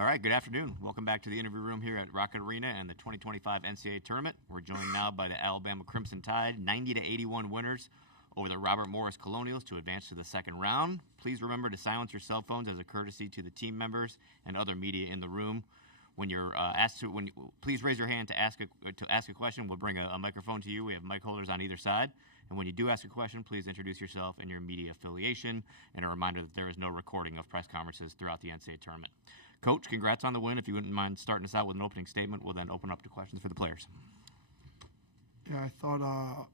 All right, good afternoon. Welcome back to the interview room here at Rocket Arena and the 2025 NCAA tournament. We're joined now by the Alabama Crimson Tide, 90-81 winners over the Robert Morris Colonials to advance to the second round. Please remember to silence your cell phones as a courtesy to the team members and other media in the room. When you're asked to, please raise your hand to ask a question. We'll bring a microphone to you. We have mic holders on either side. And when you do ask a question, please introduce yourself and your media affiliation. And a reminder that there is no recording of press conferences throughout the NCAA tournament. Coach, congrats on the win. If you wouldn't mind starting us out with an opening statement, we'll then open up to questions for the players. Yeah, I thought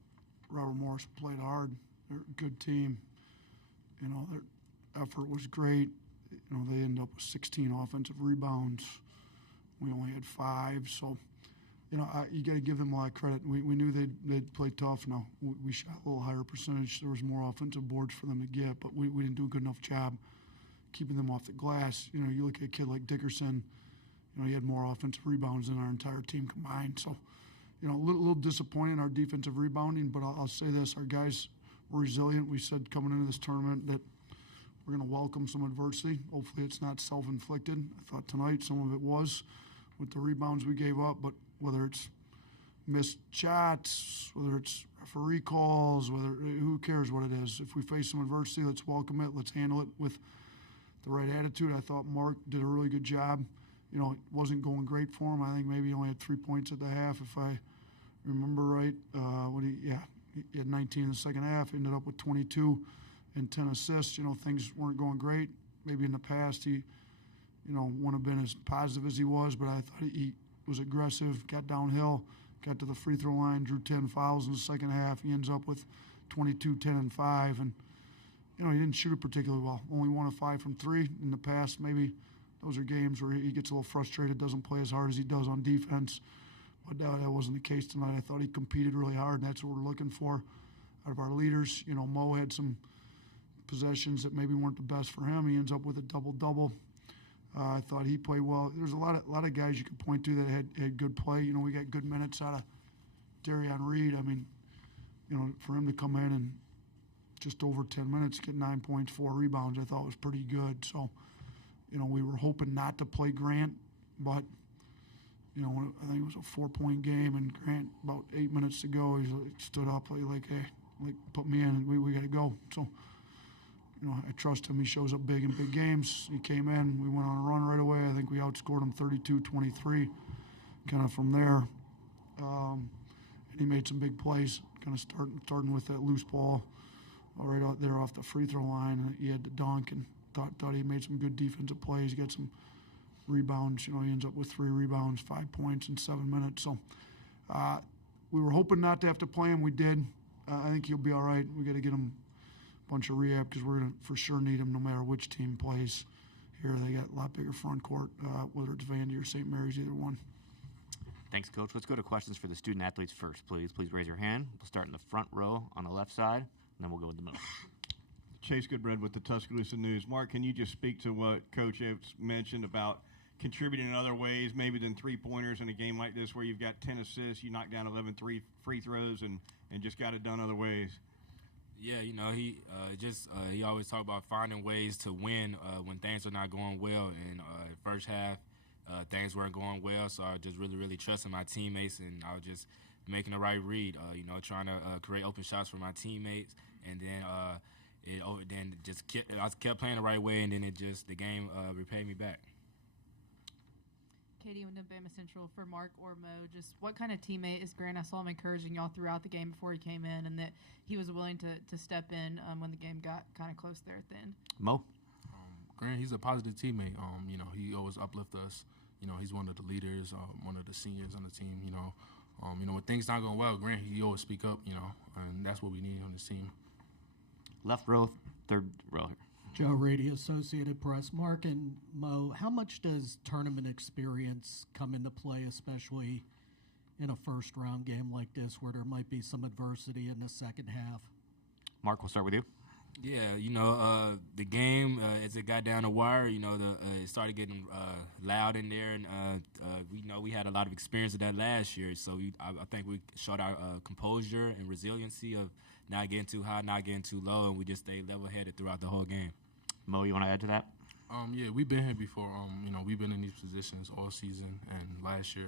Robert Morris played hard. They're a good team. You know, their effort was great. You know, they ended up with 16 offensive rebounds. We only had 5, so you know you got to give them a lot of credit. We knew they'd play tough. Now we shot a little higher percentage. There was more offensive boards for them to get, but we didn't do a good enough job keeping them off the glass. You know, you look at a kid like Dickerson. You know, he had more offensive rebounds than our entire team combined. So, you know, a little disappointed in our defensive rebounding. But I'll say this: our guys were resilient. We said coming into this tournament that we're going to welcome some adversity. Hopefully, it's not self-inflicted. I thought tonight some of it was, with the rebounds we gave up, but whether it's missed shots, whether it's referee calls, who cares what it is. If we face some adversity, let's welcome it. Let's handle it with the right attitude. I thought Mark did a really good job. You know, it wasn't going great for him. I think maybe he only had 3 points at the half, if I remember right. He had 19 in the second half, ended up with 22 and 10 assists. You know, things weren't going great. Maybe in the past he wouldn't have been as positive as he was, but I thought he was aggressive, got downhill, got to the free throw line, drew 10 fouls in the second half. He ends up with 22, 10, and 5. And, you know, he didn't shoot it particularly well. Only 1 of 5 from 3. In the past, maybe those are games where he gets a little frustrated, doesn't play as hard as he does on defense. But that wasn't the case tonight. I thought he competed really hard, and that's what we're looking for out of our leaders. You know, Mo had some possessions that maybe weren't the best for him. He ends up with a double-double. I thought he played well. There's a lot of guys you could point to that had good play. You know, we got good minutes out of Darian Reed. I mean, you know, for him to come in and just over 10 minutes get 9 points, 4 rebounds, I thought was pretty good. So, you know, we were hoping not to play Grant, but, you know, I think it was a 4-point game, and Grant, about 8 minutes to go, he stood up like, hey, put me in. We got to go. So, you know, I trust him. He shows up big in big games. He came in. We went on a run right away. I think we outscored him 32-23 kind of from there. And he made some big plays, kind of starting with that loose ball right out there off the free throw line. He had the dunk, and thought he made some good defensive plays. He got some rebounds. You know, he ends up with 3 rebounds, 5 points in 7 minutes. So we were hoping not to have to play him. We did. I think he'll be all right. We got to get him bunch of rehab because we're going to for sure need him no matter which team plays here. They got a lot bigger front court, whether it's Vandy or St. Mary's, either one. Thanks, Coach. Let's go to questions for the student athletes first, please. Please raise your hand. We'll start in the front row on the left side, and then we'll go in the middle. Chase Goodbread with the Tuscaloosa News. Mark, can you just speak to what Coach Oats mentioned about contributing in other ways, maybe than three-pointers in a game like this where you've got 10 assists, you knock down 11 free throws, and just got it done other ways? Yeah, you know, he always talk about finding ways to win when things are not going well. And first half, things weren't going well, so I just really trusted my teammates, and I was just making the right read. You know, trying to create open shots for my teammates, and then I kept playing the right way, and then the game repaid me back. Katie with Bama Central for Mark or Mo. Just what kind of teammate is Grant? I saw him encouraging y'all throughout the game before he came in, and that he was willing to step in when the game got kind of close there at the end. Mo? Grant, he's a positive teammate. You know, he always uplifts us. You know, he's one of the leaders, one of the seniors on the team. You know, when things not going well, Grant, he always speak up. You know, and that's what we need on this team. Left row, third row here. Joe Rady, Associated Press. Mark and Mo, how much does tournament experience come into play, especially in a first-round game like this where there might be some adversity in the second half? Mark, we'll start with you. Yeah, you know, the game, as it got down the wire, you know, it started getting loud in there, and we had a lot of experience of that last year, so I think we showed our composure and resiliency of not getting too high, not getting too low, and we just stayed level-headed throughout the whole game. Mo, you want to add to that? Yeah, we've been here before. We've been in these positions all season and last year.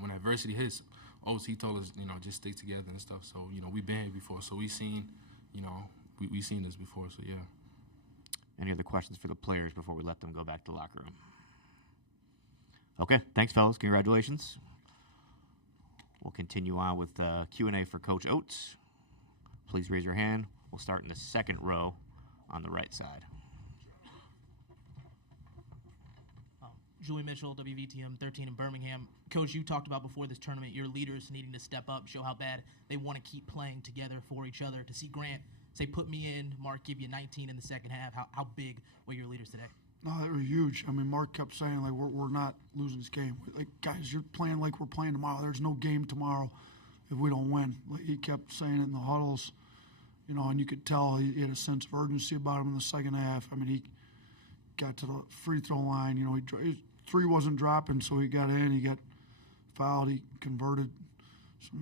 When adversity hits, Oats, he told us, just stick together and stuff. So, we've been here before. So we've seen, we've seen this before. So, yeah. Any other questions for the players before we let them go back to the locker room? Okay, thanks, fellas. Congratulations. We'll continue on with Q&A for Coach Oats. Please raise your hand. We'll start in the second row on the right side. Julie Mitchell, WVTM 13 in Birmingham. Coach, you talked about before this tournament your leaders needing to step up, show how bad they want to keep playing together for each other. To see Grant say, put me in, Mark give you 19 in the second half, how big were your leaders today? No, they were huge. I mean, Mark kept saying, like, we're not losing this game. Like, guys, you're playing like we're playing tomorrow. There's no game tomorrow if we don't win. Like, he kept saying it in the huddles, and you could tell he had a sense of urgency about him in the second half. I mean, he got to the free throw line. His three wasn't dropping, so he got in. He got fouled. He converted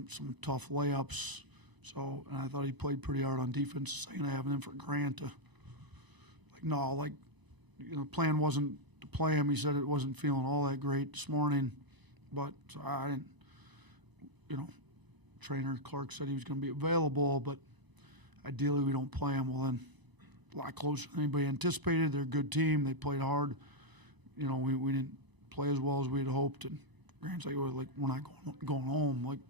some tough layups. So, and I thought he played pretty hard on defense the second half. And then for Grant to, the plan wasn't to play him. He said it wasn't feeling all that great this morning. But so I didn't, trainer Clark said he was going to be available, but ideally we don't play him. Well, then a lot closer than anybody anticipated. They're a good team. They played hard. We didn't play as well as we had hoped. And Grant's like, we're not going home. Like,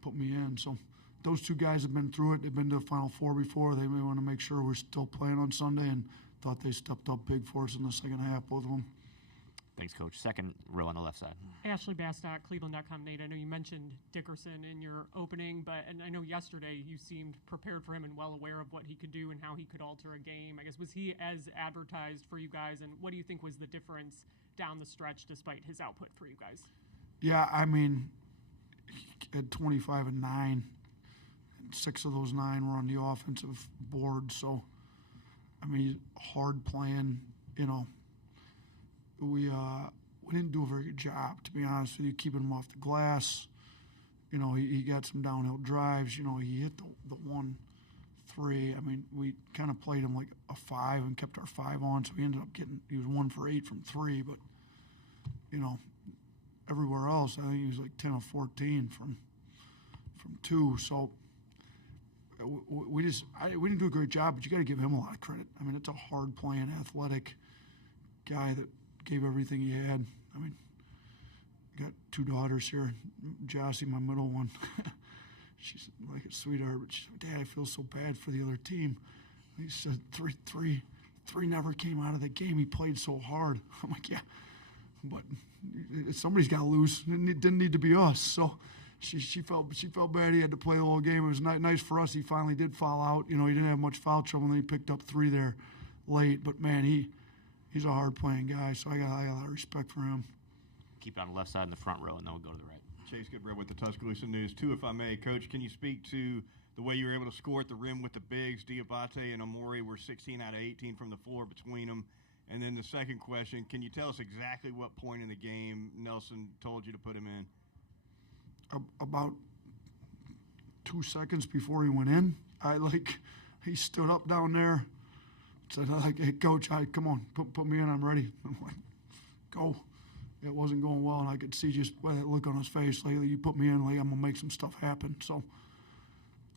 put me in. So those two guys have been through it. They've been to the Final Four before. They may want to make sure we're still playing on Sunday, and thought they stepped up big for us in the second half, both of them. Thanks, Coach. Second row on the left side. Ashley Bastock, Cleveland.com. Nate, I know you mentioned Dickerson in your opening, and I know yesterday you seemed prepared for him and well aware of what he could do and how he could alter a game. I guess, was he as advertised for you guys, and what do you think was the difference down the stretch despite his output for you guys? Yeah, I mean, he had 25 and 9. And 6 of those 9 were on the offensive board, so I mean, he's hard playing, We didn't do a very good job, to be honest with you, keeping him off the glass. He got some downhill drives. He hit the 1-3. I mean, we kind of played him like a 5 and kept our 5 on, so he ended up he was 1 for 8 from 3. But, everywhere else, I think he was like 10 of 14 from 2. So we didn't do a great job, but you got to give him a lot of credit. I mean, it's a hard-playing, athletic guy that gave everything he had. I mean, got 2 daughters here. Jossie, my middle one, she's like a sweetheart, but she said, Dad, I feel so bad for the other team. He said three never came out of the game. He played so hard. I'm like, yeah, but somebody's got to lose. It didn't need to be us. So she felt bad. He had to play the whole game. It was nice for us. He finally did foul out. He didn't have much foul trouble, and then he picked up 3 there late. But man, he's a hard-playing guy, so I got a lot of respect for him. Keep it on the left side in the front row, and then we'll go to the right. Chase Goodbread with the Tuscaloosa News. 2, if I may. Coach, can you speak to the way you were able to score at the rim with the bigs? Dioubate and Amore were 16 out of 18 from the floor between them. And then the second question, can you tell us exactly what point in the game Nelson told you to put him in? About 2 seconds before he went in, he stood up down there, said, hey, Coach, come on, put me in, I'm ready. I'm like, go. It wasn't going well, and I could see just by that look on his face, you put me in, I'm going to make some stuff happen. So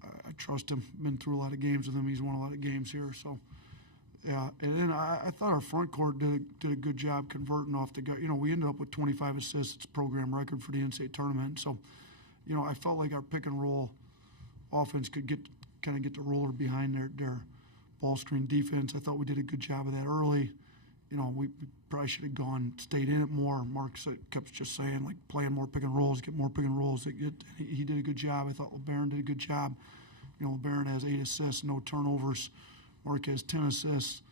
I trust him. Been through a lot of games with him. He's won a lot of games here. So, yeah. And then I thought our front court did a good job converting off the guy. We ended up with 25 assists. It's a program record for the NCAA tournament. So, I felt like our pick and roll offense could get the roller behind their ball screen defense. I thought we did a good job of that early. We probably should have stayed in it more. Mark kept just saying, playing more pick and rolls, get more pick and rolls. He did a good job. I thought LeBaron did a good job. LeBaron has 8 assists, no turnovers. Mark has 10 assists.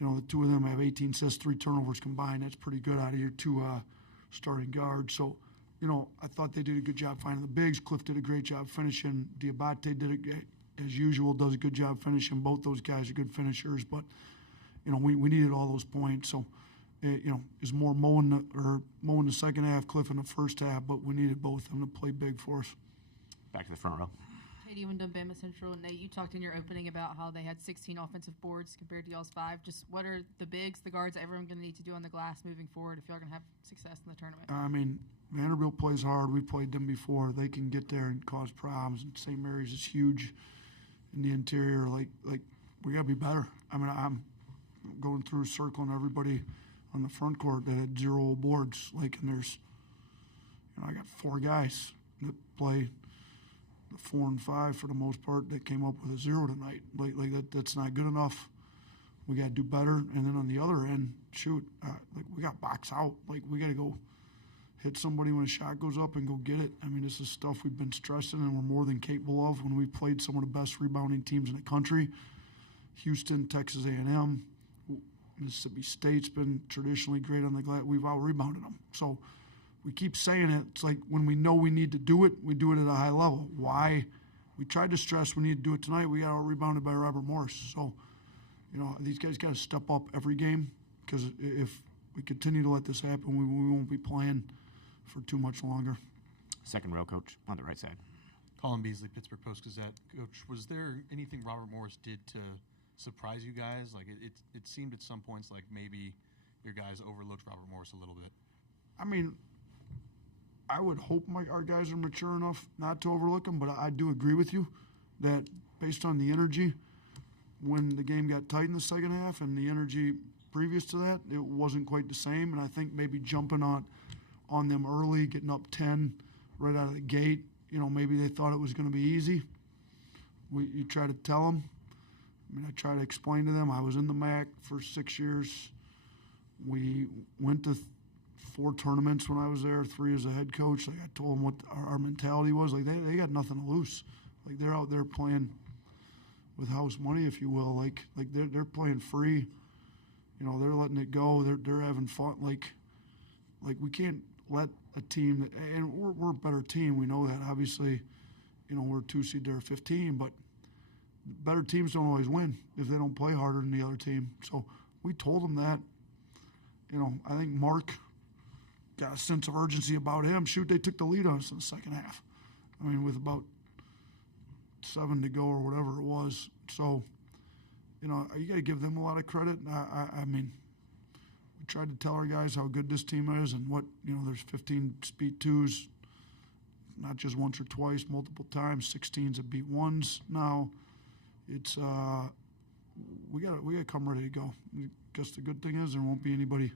The 2 of them have 18 assists, 3 turnovers combined. That's pretty good out of your 2 starting guards. So, I thought they did a good job finding the bigs. Cliff did a great job finishing. Dioubate did, as usual, does a good job finishing. Both those guys are good finishers, but we needed all those points. So, is more Mo in the second half, Cliff in the first half, but we needed both of them to play big for us. Back to the front row. KD 91 to Bama Central. Nate, you talked in your opening about how they had 16 offensive boards compared to y'all's 5. Just what are the bigs, the guards, everyone going to need to do on the glass moving forward if y'all going to have success in the tournament? I mean, Vanderbilt plays hard. We played them before. They can get there and cause problems. And St. Mary's is huge in the interior. Like we got to be better. I mean, I'm going through circling everybody on the front court that had 0 boards. And there's, I got 4 guys that play the 4 and 5 for the most part that came up with a 0 tonight. That's not good enough. We got to do better. And then on the other end, we got box out. We got to go hit somebody when a shot goes up and go get it. I mean, this is stuff we've been stressing and we're more than capable of when we've played some of the best rebounding teams in the country. Houston, Texas A&M, Mississippi State's been traditionally great on the glass. We've out-rebounded them. So we keep saying it. It's like when we know we need to do it, we do it at a high level. Why? We tried to stress we need to do it tonight. We got out-rebounded by Robert Morris. So, these guys got to step up every game because if we continue to let this happen, we won't be playing for too much longer. Second row, coach, on the right side. Colin Beasley, Pittsburgh Post-Gazette. Coach, was there anything Robert Morris did to surprise you guys? It seemed at some points like maybe your guys overlooked Robert Morris a little bit. I mean, I would hope our guys are mature enough not to overlook him, but I do agree with you that based on the energy, when the game got tight in the second half and the energy previous to that, it wasn't quite the same. And I think maybe jumping on them early, getting up 10 right out of the gate, maybe they thought it was going to be easy. You try to tell them. I mean, I try to explain to them. I was in the MAC for 6 years. We went to 4 tournaments when I was there, 3 as a head coach. I told them what our mentality was. They got nothing to lose. They're out there playing with house money, if you will. They're playing free. They're letting it go. They're having fun. We can't let a team and we're a better team. We know that. Obviously, we're 2 seed, they're 15, but better teams don't always win if they don't play harder than the other team. So we told them that. I think Mark got a sense of urgency about him. Shoot, they took the lead on us in the second half. I mean, with about 7 to go or whatever it was. So, you got to give them a lot of credit. I mean, we tried to tell our guys how good this team is and what, there's 15 speed 2s, not just once or twice, multiple times, 16s that beat 1s now. It's, we got to come ready to go. I guess the good thing is there won't be anybody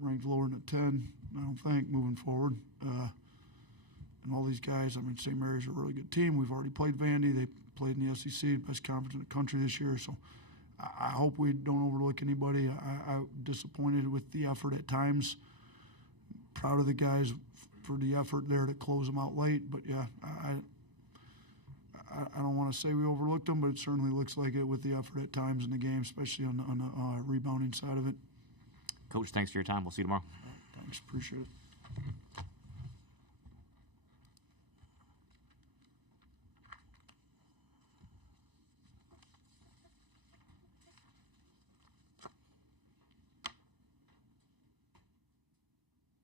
ranked lower than a 10, I don't think, moving forward. And all these guys, I mean, St. Mary's are a really good team. We've already played Vandy. They played in the SEC, best conference in the country this year. So I hope we don't overlook anybody. I'm disappointed with the effort at times. Proud of the guys for the effort there to close them out late. But, yeah, I don't want to say we overlooked them, but it certainly looks like it with the effort at times in the game, especially on the rebounding side of it. Coach, thanks for your time. We'll see you tomorrow. Thanks. Appreciate it.